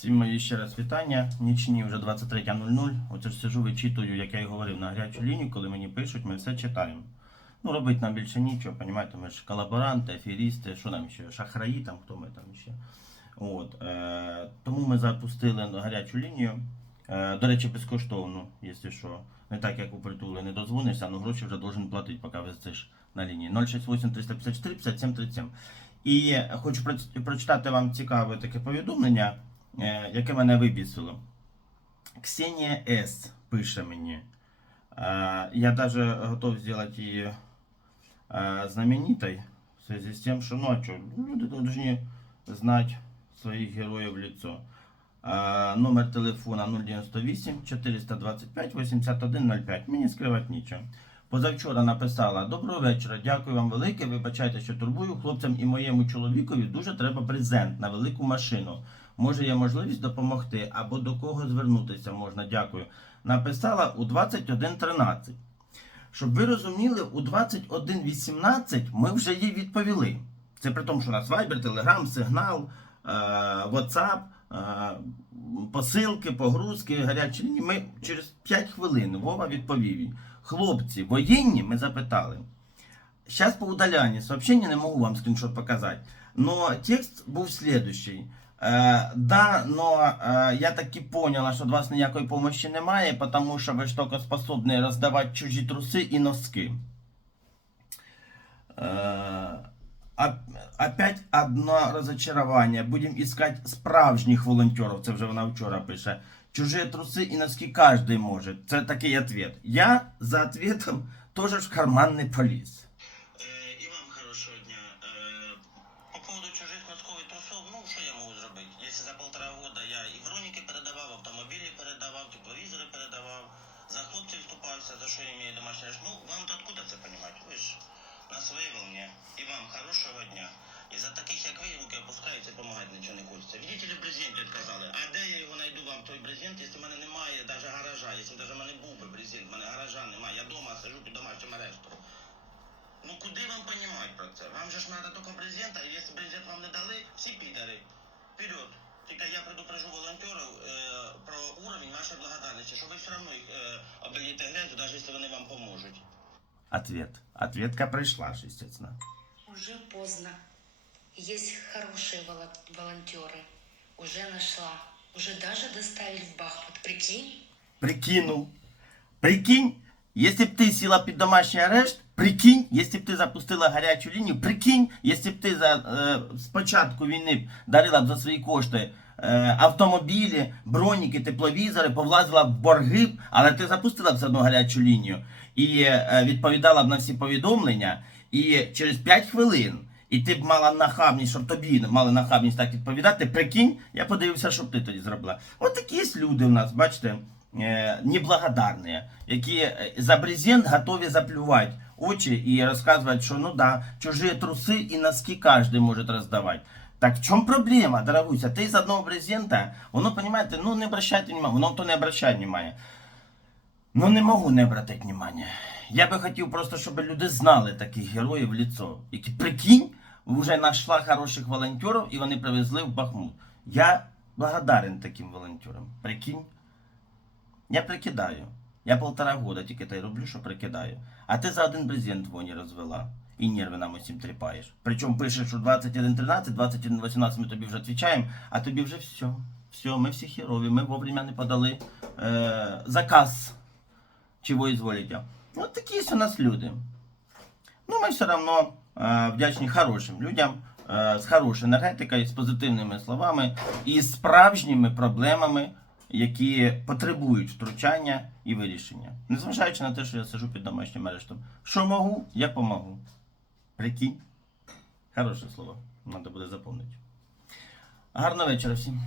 Всім мої ще раз вітання. Нічні вже 23.00. Оце ж сижу, вичитую, як я й говорив, на гарячу лінію, коли мені пишуть, ми все читаємо. Ну, робити нам більше нічого, понімаєте, ми ж колаборанти, аферісти, що нам ще, шахраї, там, хто ми там ще. От, е, тому ми запустили гарячу лінію. Е, до речі, безкоштовно, якщо що. Не так, як у притули не дозвонишся, але гроші вже должен платити, поки висиш на лінії. 068 354 57 37. І хочу прочитати вам цікаве таке повідомлення, яке мене вибісило. Ксенія С. пише мені. Е, Я даже готов зробити її е, знаменитой в связи з тим, що ну, а чо, люди повинні знати своїх героїв в лицо. Е, Номер телефона 098 425 8105. Мені скривати нічого. Позавчора написала Доброго вечора, дякую вам велике. Вибачайте, що турбую. Хлопцям і моєму чоловікові дуже треба презент на велику машину. Може, є можливість допомогти або до кого звернутися можна. Дякую. Написала у 21.13. Щоб ви розуміли, у 21.18 ми вже їй відповіли. Це при тому, що у нас Viber, Telegram, Signal, е, WhatsApp, е, посилки, погрузки, гарячі лінії. Ми через 5 хвилин Вова відповів. Хлопці, воєнні, ми запитали. Сейчас по удалянию сообщения не могу вам скриншот показать. Но текст був следующий. Е, да, но е, я таки поняла, що від вас ніякої помощи немає, тому що ви ж тільки способні роздавати чужі труси і носки. Е, опять одно розочарування. Будемо искать справжніх волонтерів. Це вже вона вчора пише. Чужі труси і носки кожен може. Це такий ответ. Я за ответом теж в карман не поліз. Э, И вам хорошего дня. Э, По поводу чужих носков и трусов, ну, что я могу зробити? Если за полтора года я і броніки передавав, автомобілі передавав, тепловізори передавав, за хлопців вступався, за що я имею домашнє. Ну, вам-то откуда це понимать? Ви ж на своїй І вам хорошого дня. І за таких, як ви, руки опускаються, допомагати нічого не хочеться. Видите ли, в брезенті. А де я його знайду вам, той брезент, якщо в мене немає навіть гаража, якщо навіть в мене був би брезент, в мене гаража немає, я вдома сижу під домашнім арештом. Ну куди вам понімати про це? Вам же ж треба тільки брезент, а якщо брезент вам не дали, всі підари. Вперед. Тільки я предупрежу волонтерів е, про уровень вашої благодарності, що ви все одно їх е, обельєте грязю, навіть якщо вони вам поможуть. Ответ. Ответка прийшла ж, естественно. Уже поздно. Есть хорошие воло- волонтеры. Уже нашла. Уже даже доставили в Бахмут. Прикинь? Прикинув. Прикинь, якщо б ти сіла під домашній арешт, прикинь, якщо б ти запустила гарячу лінію, прикинь, якщо б ти за, е, з початку війни дарила б за свої кошти е, автомобілі, броніки, тепловізори, повлазила в борги, але ти запустила б все одно гарячу лінію і е, відповідала б на всі повідомлення, і через 5 хвилин. І ти б мала нахабність, щоб тобі мали нахабність так відповідати. Прикинь, я подивився, що б ти тоді зробила. От такі є люди у нас, бачите, е, неблагодарні, які е, за брезент готові заплювати очі і розказувати, що ну да, чужі труси і носки кожен може роздавати. Так в чому проблема, дорогуся? Ти з одного брезента, воно, розумієте, ну не обращайте внимания, воно то не обращає внимания. Ну не можу не обратити внимання. Я би хотів просто, щоб люди знали таких героїв в лицо, які прикинь, вже знайшла хороших волонтерів і вони привезли в Бахмут. Я благодарен таким волонтерам. Прикинь. Я прикидаю. Я полтора года тільки те роблю, що прикидаю. А ти за один брезент воні розвела. І нерви нам усім тріпаєш. Причому пишеш, що 21.13, 21.18 ми тобі вже відповідаємо, а тобі вже все. Все, ми всі херові, ми вовремя не подали е, заказ. Чого изволите. От такі є у нас люди. Ну, ми все одно е, вдячні хорошим людям, е, з хорошою енергетикою, з позитивними словами і справжніми проблемами, які потребують втручання і вирішення. Незважаючи на те, що я сижу під домашнім арештом. Що можу, я помогу. Прикинь. Хороше слово. Треба буде запомнити. Гарного вечора всім.